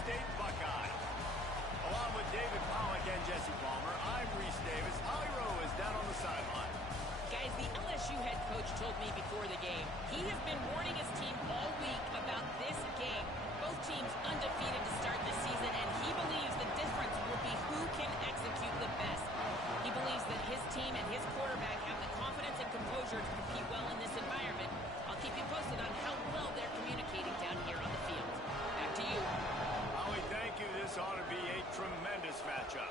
State Buckeyes. Along with David Pollack and Jesse Palmer, I'm Reese Davis. Holly Rowe is down on the sideline. Guys, the LSU head coach told me before the game he has been warning his team all week about this game. Both teams undefeated to start the season, and he believes the difference will be who can execute the best. He believes that his team and his quarterback have the confidence and composure to compete well in this environment. I'll keep you posted on how well they're communicating down here on the field. Back to you. Holly, thank you. This ought to be a tremendous matchup.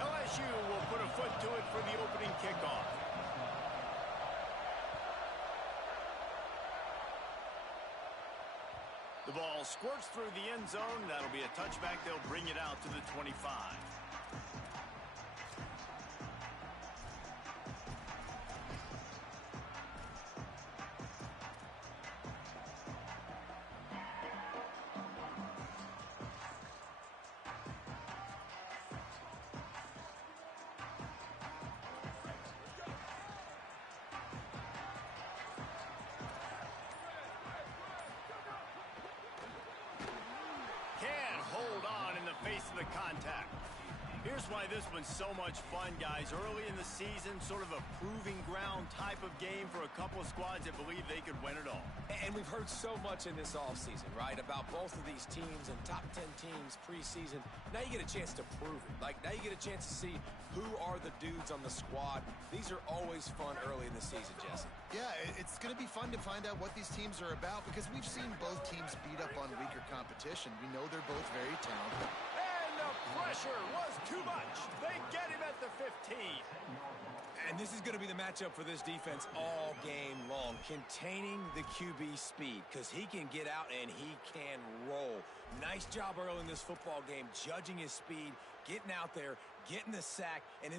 LSU will put a foot to it for the opening kickoff. The ball squirts through the end zone. That'll be a touchback. They'll bring it out to the 25. Can't hold on in the face of the contact. Here's why this one's so much fun, guys. Early in the season, sort of a proving ground type of game for a couple of squads that believe they could win it all. And we've heard so much in this offseason, right, about both of these teams and top 10 teams preseason. Now you get a chance to prove it. Like, now you get a chance to see who are the dudes on the squad. These are always fun early in the season, Jesse. Yeah, it's going to be fun to find out what these teams are about because we've seen both teams beat up on weaker competition. We know they're both very talented. And the pressure was too much. They get him at the 15. And this is going to be the matchup for this defense all game long, containing the QB speed, because he can get out and he can roll. Nice job early in this football game, judging his speed, getting out there, getting the sack, and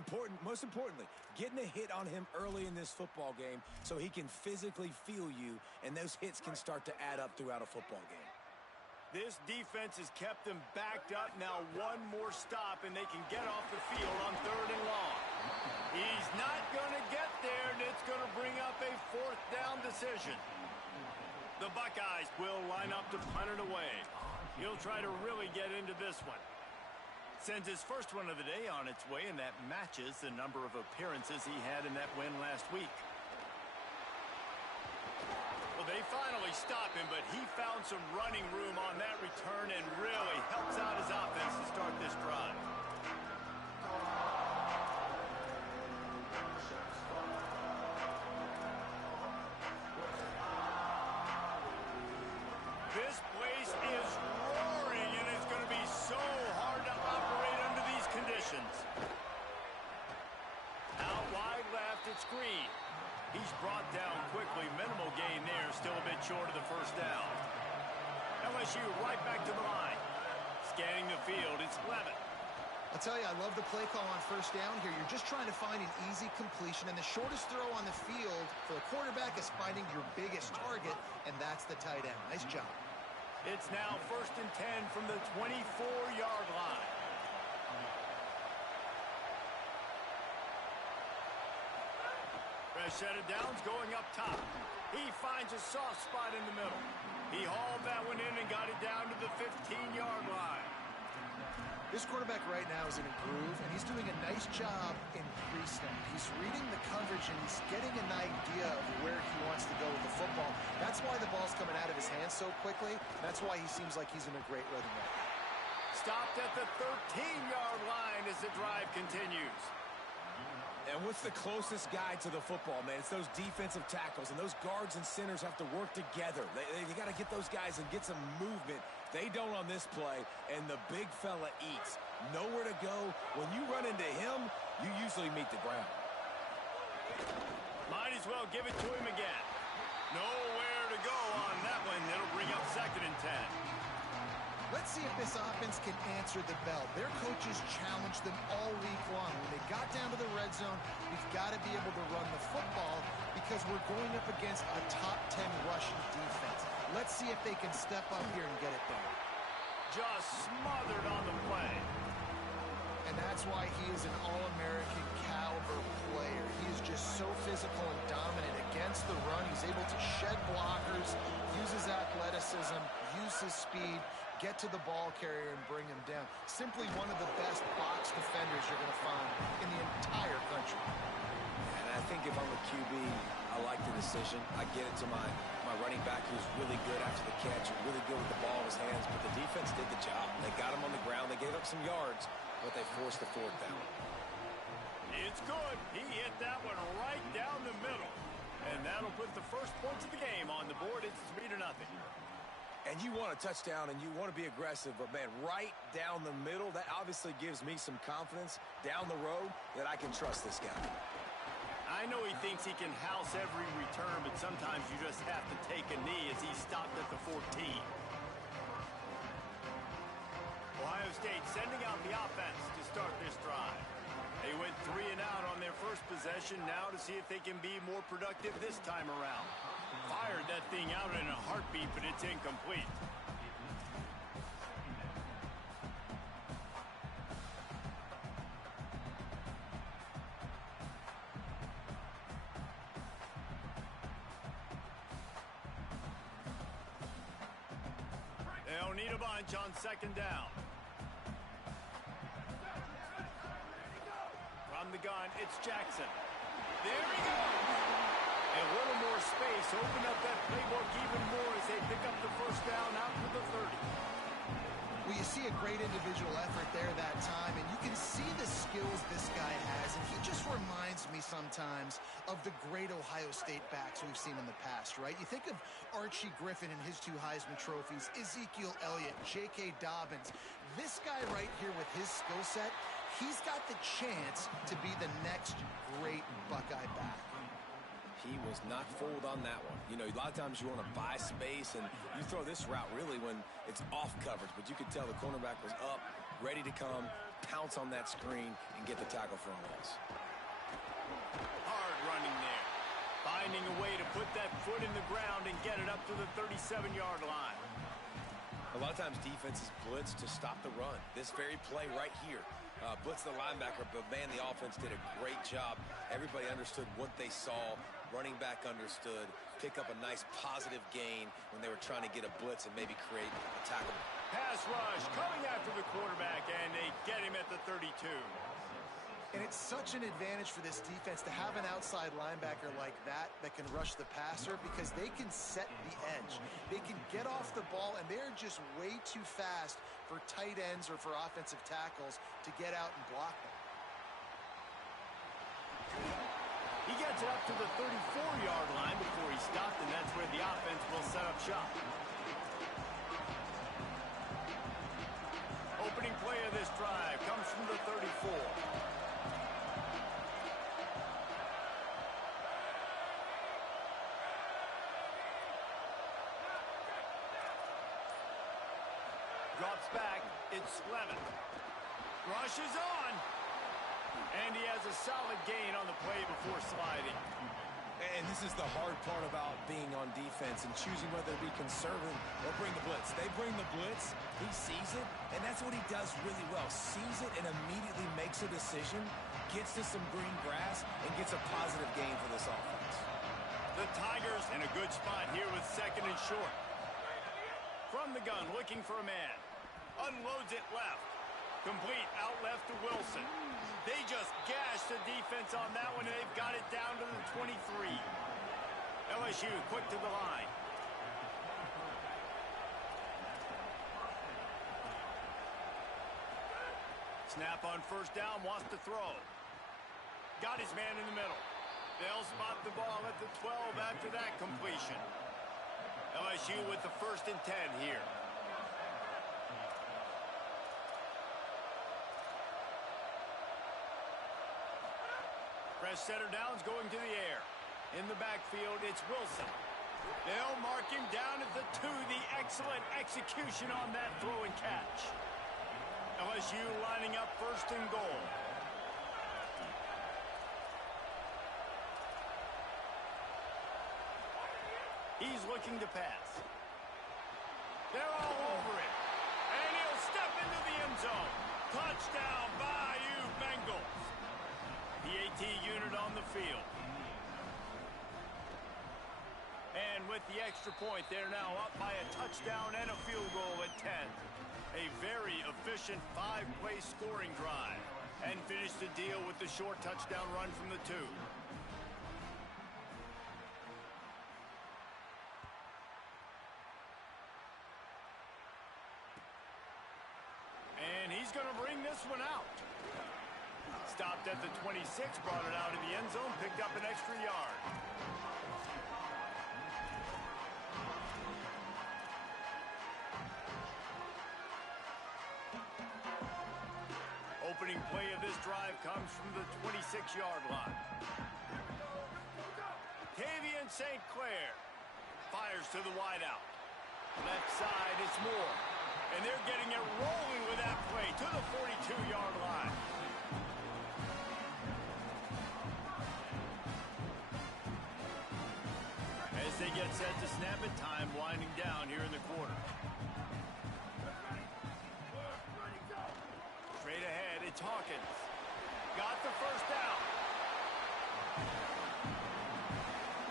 most importantly, getting a hit on him early in this football game so he can physically feel you, and those hits can start to add up throughout a football game. This defense has kept them backed up. Now one more stop, and they can get off the field on 3rd and long. He's not going to get there, and it's going to bring up a 4th down decision. The Buckeyes will line up to punt it away. He'll try to really get into this one. Sends his first one of the day on its way, and that matches the number of appearances he had in that win last week. Well, they finally stop him, but he found some running room on that return and really helps out his offense to start this drive. This place is roaring, and it's going to be so hard to operate under these conditions. Out wide left, it's Green. He's brought down quickly. Minimal gain there. Still a bit short of the 1st down. LSU right back to the line. Scanning the field. It's Levitt. I'll tell you, I love the play call on 1st down here. You're just trying to find an easy completion, and the shortest throw on the field for a quarterback is finding your biggest target, and that's the tight end. Nice job. It's now 1st and 10 from the 24-yard line. Fresh set of downs going up top. He finds a soft spot in the middle. He hauled that one in and got it down to the 15-yard line. This quarterback right now is in a groove, and he's doing a nice job in pre-snap. He's reading the coverage, and he's getting an idea of where he wants to go with the football. That's why the ball's coming out of his hands so quickly. That's why he seems like he's in a great rhythm right now. Stopped at the 13-yard line as the drive continues. And what's the closest guy to the football, man? It's those defensive tackles, and those guards and centers have to work together. They got to get those guys and get some movement. They don't on this play, and the big fella eats. Nowhere to go. When you run into him, you usually meet the ground. Might as well give it to him again. Nowhere to go on that one. It'll bring up 2nd and 10. Let's see if this offense can answer the bell. Their coaches challenged them all week long. When they got down to the red zone, we've got to be able to run the football because we're going up against a top 10 rushing defense. Let's see if they can step up here and get it done. Just smothered on the play. And that's why he is an All-American caliber player. He is just so physical and dominant against the run. He's able to shed blockers, use his athleticism, use his speed, get to the ball carrier and bring him down. Simply one of the best box defenders you're going to find in the entire country. And I think if I'm a QB, I like the decision. I get it to my running back who's really good after the catch, really good with the ball in his hands, but the defense did the job. They got him on the ground. They gave up some yards, but they forced the fourth down. It's good. He hit that one right down the middle. And that'll put the first points of the game on the board. It's 3-0. And you want a touchdown and you want to be aggressive, but man, right down the middle, that obviously gives me some confidence down the road that I can trust this guy. I know he thinks he can house every return, but sometimes you just have to take a knee as he stopped at the 14. Ohio State sending out the offense to start this drive. They went 3 and out on their first possession, now to see if they can be more productive this time around. Fired that thing out in a heartbeat, but it's incomplete. They'll need a bunch on second down. From the gun, it's Jackson. There he goes! A little more space, open up that playbook even more as they pick up the first down out to the 30. Well, you see a great individual effort there that time, and you can see the skills this guy has, and he just reminds me sometimes of the great Ohio State backs we've seen in the past, right? You think of Archie Griffin and his 2 Heisman trophies, Ezekiel Elliott, J.K. Dobbins. This guy right here with his skill set, he's got the chance to be the next great Buckeye back. He was not fooled on that one. You know, a lot of times you want to buy space, and you throw this route really when it's off coverage, but you could tell the cornerback was up, ready to come, pounce on that screen, and get the tackle for a loss. Hard running there. Finding a way to put that foot in the ground and get it up to the 37-yard line. A lot of times defenses blitz to stop the run. This very play right here. Blitz the linebacker, but man, the offense did a great job. Everybody understood what they saw. Running back understood. Pick up a nice positive gain when they were trying to get a blitz and maybe create a tackle. Pass rush coming after the quarterback, and they get him at the 32. And it's such an advantage for this defense to have an outside linebacker like that can rush the passer because they can set the edge. They can get off the ball, and they're just way too fast for tight ends or for offensive tackles to get out and block them. He gets it up to the 34-yard line before he stopped, and that's where the offense will set up shop. Opening play of this drive comes from the 34. Drops back, it's Slevin. Rushes on. And he has a solid gain on the play before sliding. And this is the hard part about being on defense and choosing whether to be conservative or bring the blitz. They bring the blitz, he sees it, and that's what he does really well. Sees it and immediately makes a decision, gets to some green grass, and gets a positive gain for this offense. The Tigers in a good spot here with second and short. From the gun, looking for a man. Unloads it left. Complete out left to Wilson. They just gashed the defense on that one, and they've got it down to the 23. LSU quick to the line. Snap on first down, wants to throw. Got his man in the middle. They'll spot the ball at the 12 after that completion. LSU with the 1st and 10 here. Press center downs going to the air. In the backfield, it's Wilson. They'll mark him down at the 2. The excellent execution on that throw and catch. LSU lining up 1st and goal. He's looking to pass. They're all over it. And he'll step into the end zone. Touchdown, Bayou Bengals. The AT unit on the field. And with the extra point, they're now up by a touchdown and a field goal at 10. A very efficient 5-play scoring drive. And finish the deal with the short touchdown run from the 2. And he's going to bring this one out. Stopped at the 26, brought it out of the end zone, picked up an extra yard. Opening play of this drive comes from the 26-yard line. Tavian St. Clair fires to the wideout. Left side, it's Moore. And they're getting it rolling with that play to the 42-yard line. As they get set to snap it, time winding down here in the quarter. Straight ahead, it's Hawkins. Got the first down.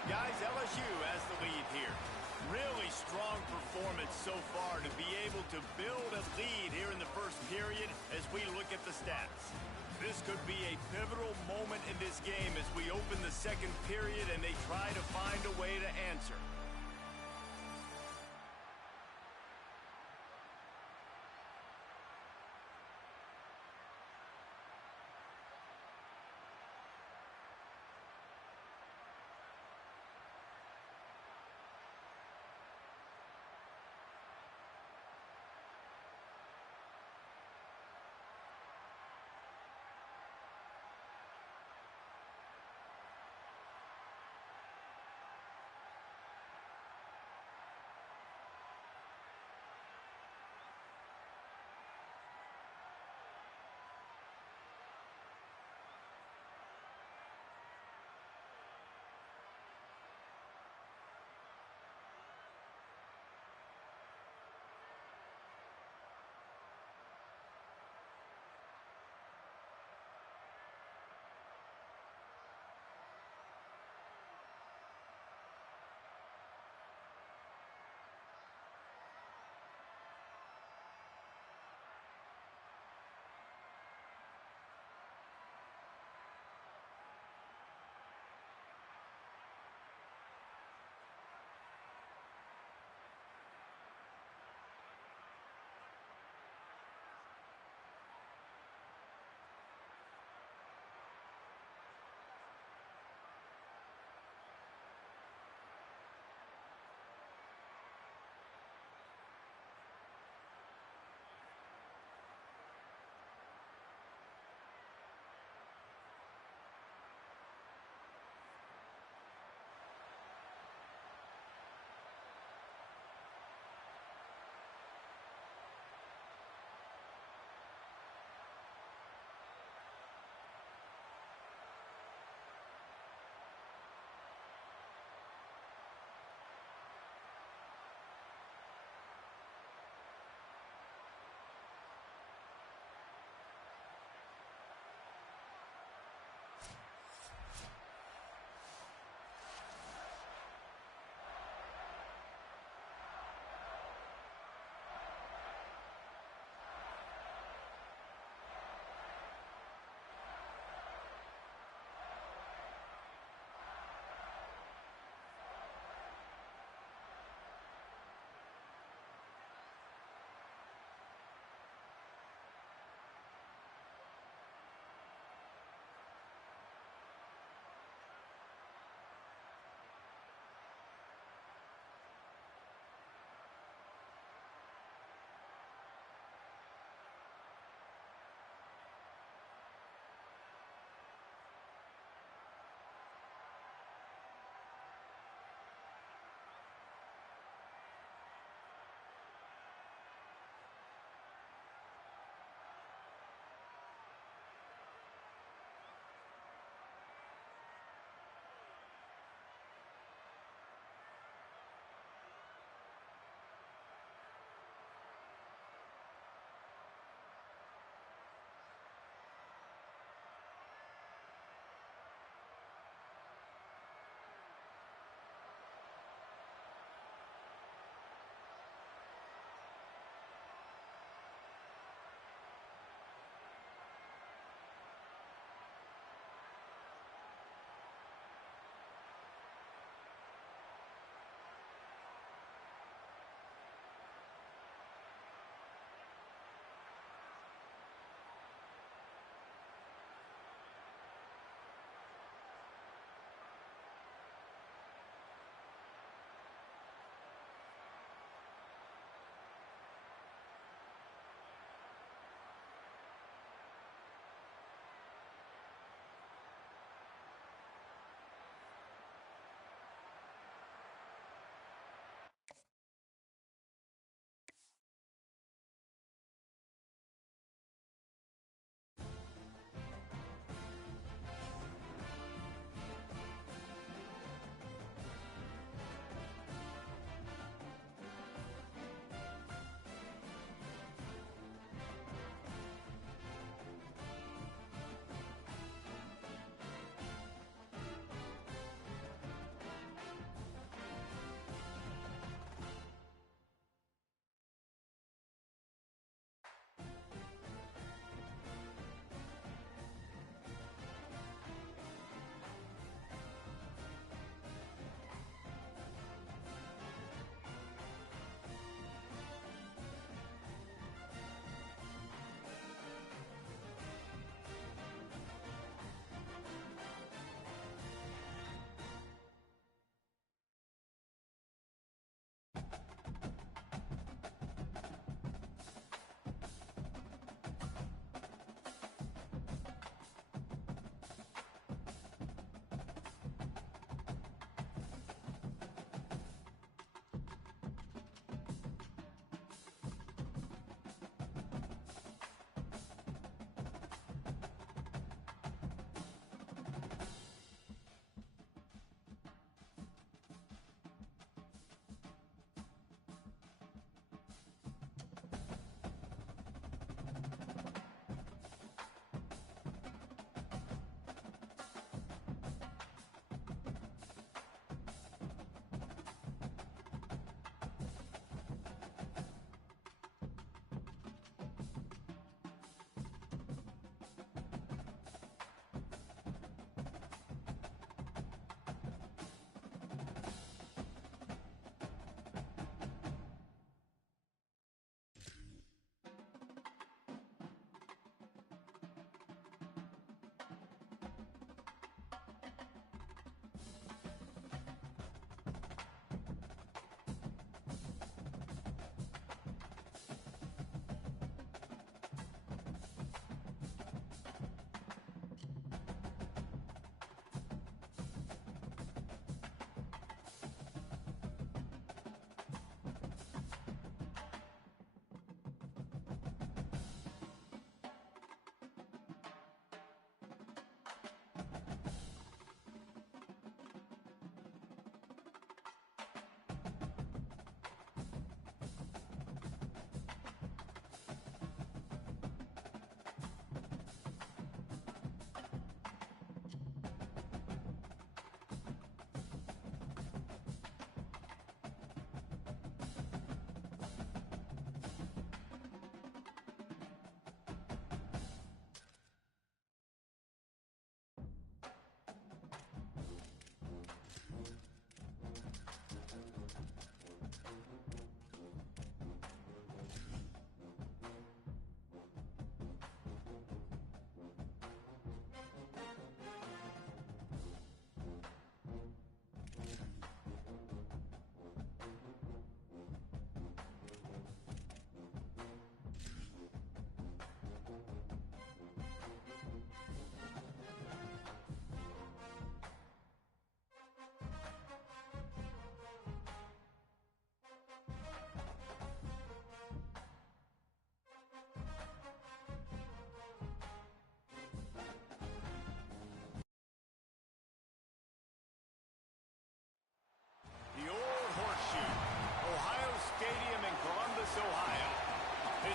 Guys, LSU has the lead here. Really strong performance so far to be able to build a lead here in the first period as we look at the stats. This could be a pivotal moment in this game as we open the second period and they try to find a way to answer.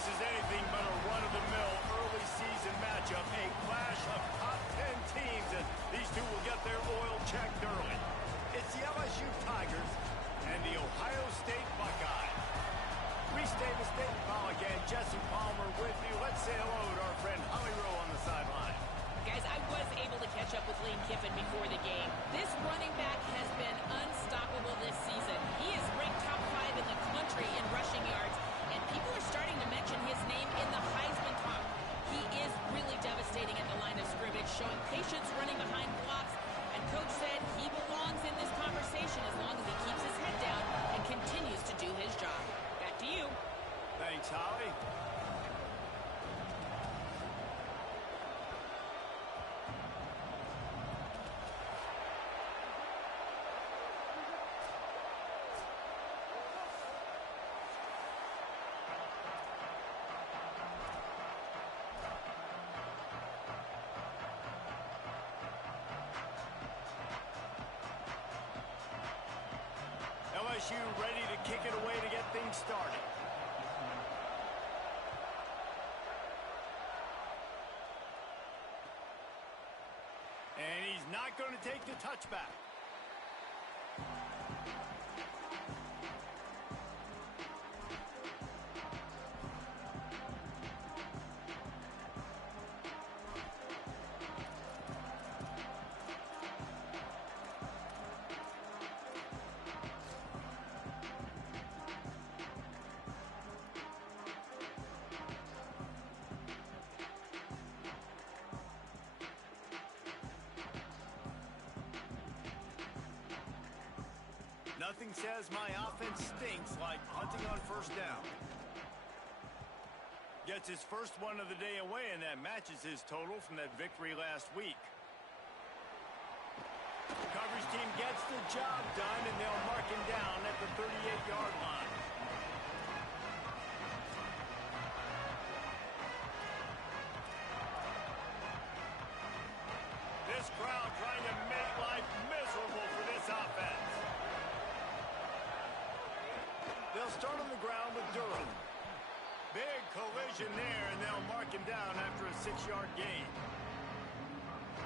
is anything but a run-of-the-mill early season matchup. A clash of top 10 teams as these two will get their oil checked early. It's the LSU Tigers and the Ohio State Buckeyes. Reese Davis, David Pollack, and Jesse Palmer with you. Let's say hello to our friend Holly Rowe on the sideline. Guys, I was able to catch up with Lane Kiffin before the game. This running back has been unstoppable this season. He is ranked top 5 in the country in rushing yards, and people are starting to mention his name in the Heisman talk. He is really devastating at the line of scrimmage, showing patience running behind blocks, and Coach said he belongs in this conversation as long as he keeps his head down and continues to do his job. Back to you. Thanks, Holly. LSU ready to kick it away to get things started. And he's not going to take the touchback. Nothing says my offense stinks like punting on first down. Gets his first one of the day away, and that matches his total from that victory last week. The coverage team gets the job done, and they'll mark him down at the 38-yard line. This crowd trying to make life miserable for this offense. They'll start on the ground with Durham. Big collision there, and they'll mark him down after a 6-yard gain.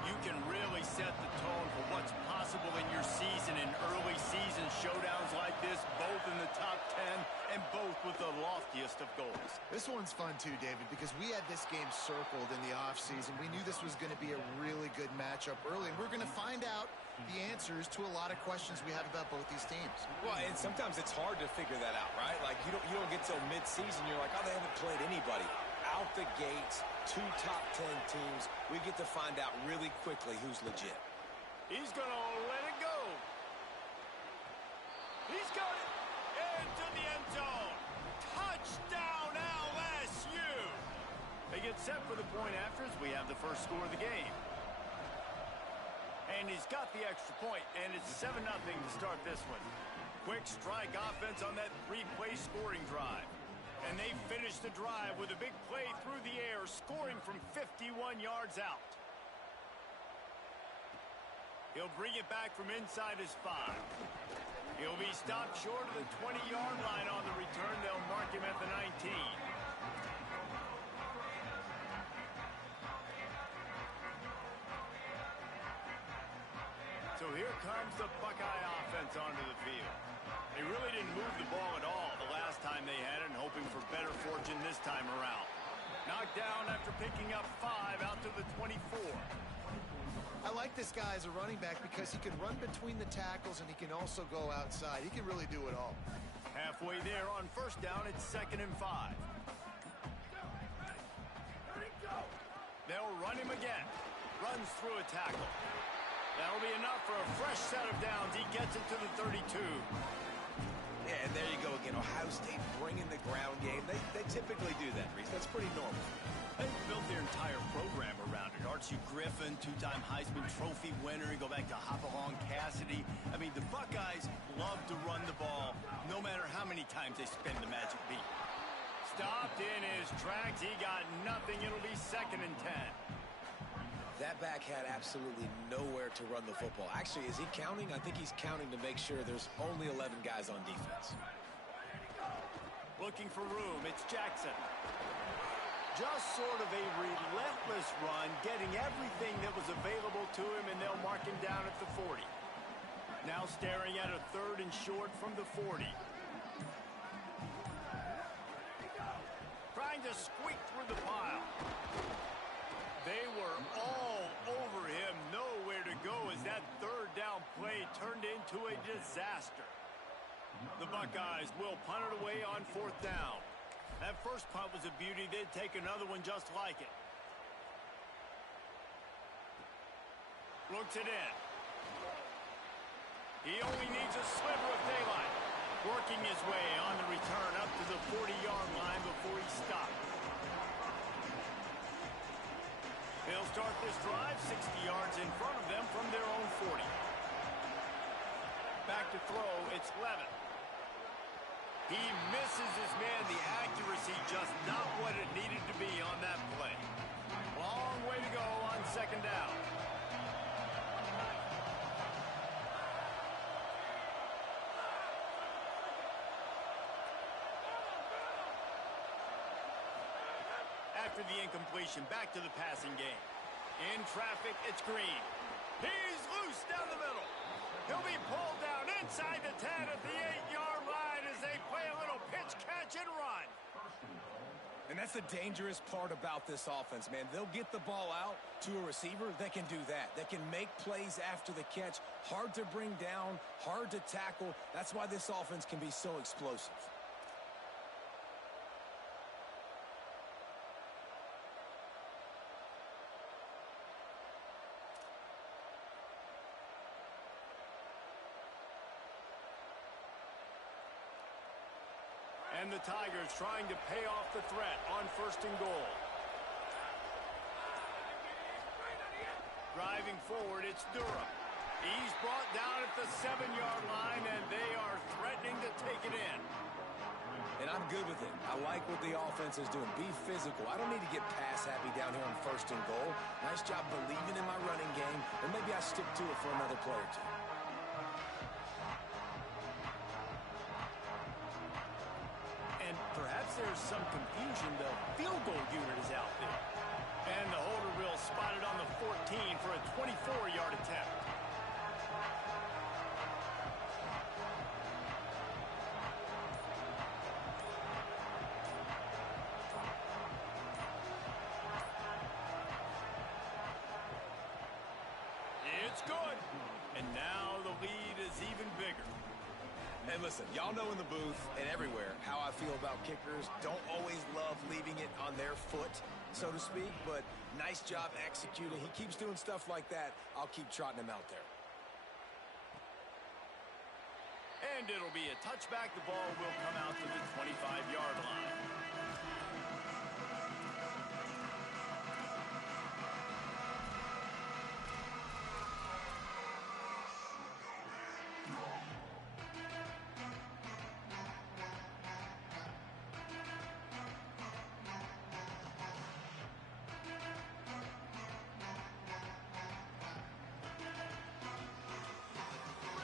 You can really set the tone for what's possible in your season in early season showdowns like this, both in the top 10 and both with the loftiest of goals. This one's fun too, David, because we had this game circled in the offseason. We knew this was going to be a really good matchup early, and we're going to find out the answers to a lot of questions we have about both these teams. Well, and sometimes it's hard to figure that out, right? Like, you don't get till mid-season, you're like, oh, they haven't played anybody. Out the gates, 2 top 10 teams, we get to find out really quickly who's legit. He's going to let it go. He's got it into the end zone. Touchdown, LSU. They get set for the point after as we have the first score of the game. And he's got the extra point, and it's 7-0 to start this one. Quick strike offense on that 3-play scoring drive. And they finish the drive with a big play through the air, scoring from 51 yards out. He'll bring it back from inside his 5. He'll be stopped short of the 20-yard line on the return. They'll mark him at the 19. So here comes the Buckeye offense onto the field. They really didn't move the ball at all the last time they had it, and hoping for better fortune this time around. Knocked down after picking up 5 out to the 24. I like this guy as a running back because he can run between the tackles and he can also go outside. He can really do it all. Halfway there on first down, it's 2nd and 5. They'll run him again. Runs through a tackle. That'll be enough for a fresh set of downs. He gets it to the 32. Yeah, and there you go again. Ohio State bringing the ground game. They typically do that, Reese. That's pretty normal. They've built their entire program around it. Archie Griffin, 2-time Heisman Trophy winner. You go back to Hopalong Cassidy. I mean, the Buckeyes love to run the ball, no matter how many times they spin the magic beat. Stopped in his tracks. He got nothing. It'll be 2nd and 10. That back had absolutely nowhere to run the football. Actually, is he counting? I think he's counting to make sure there's only 11 guys on defense. Well, looking for room. It's Jackson. Just sort of a relentless run, getting everything that was available to him, and they'll mark him down at the 40. Now staring at a 3rd and short from the 40. Trying to squeak through the pile. They were all over him, nowhere to go as that 3rd down play turned into a disaster. The Buckeyes will punt it away on 4th down. That first punt was a beauty. They'd take another one just like it. Looks it in. He only needs a sliver of daylight. Working his way on the return up to the 40-yard line before he stopped. They'll start this drive 60 yards in front of them from their own 40. Back to throw, it's Levin. He misses his man. The accuracy just not what it needed to be on that play. Long way to go on 2nd down. After the incompletion, back to the passing game. In traffic, it's Green. He's loose down the middle. He'll be pulled down inside the 10 at the 8-yard line as they play a little pitch, catch, and run. And that's the dangerous part about this offense, man. They'll get the ball out to a receiver that can do that. That can make plays after the catch. Hard to bring down, hard to tackle. That's why this offense can be so explosive. And the Tigers trying to pay off the threat on 1st and goal. Driving forward, it's Durham. He's brought down at the 7-yard line, and they are threatening to take it in. And I'm good with it. I like what the offense is doing. Be physical. I don't need to get pass happy down here on 1st and goal. Nice job believing in my running game, and maybe I stick to it for another play or two. And perhaps there's some confusion. The field goal unit is out there. And the holder reel spotted on the 14 for a 24-yard attempt. It's good. And now the lead is even bigger. And listen, y'all know in the booth and everywhere how I feel about kickers. Don't always love leaving it on their foot, so to speak, but nice job executing. He keeps doing stuff like that. I'll keep trotting him out there. And it'll be a touchback. The ball will come out to the 25-yard line.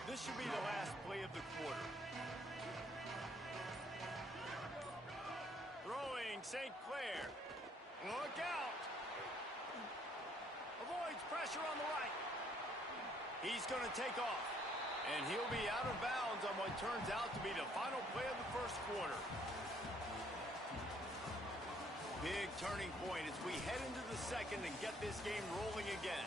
This should be the last play of the quarter. Throwing St. Clair. Look out. Avoids pressure on the right. He's going to take off. And he'll be out of bounds on what turns out to be the final play of the first quarter. Big turning point as we head into the second and get this game rolling again.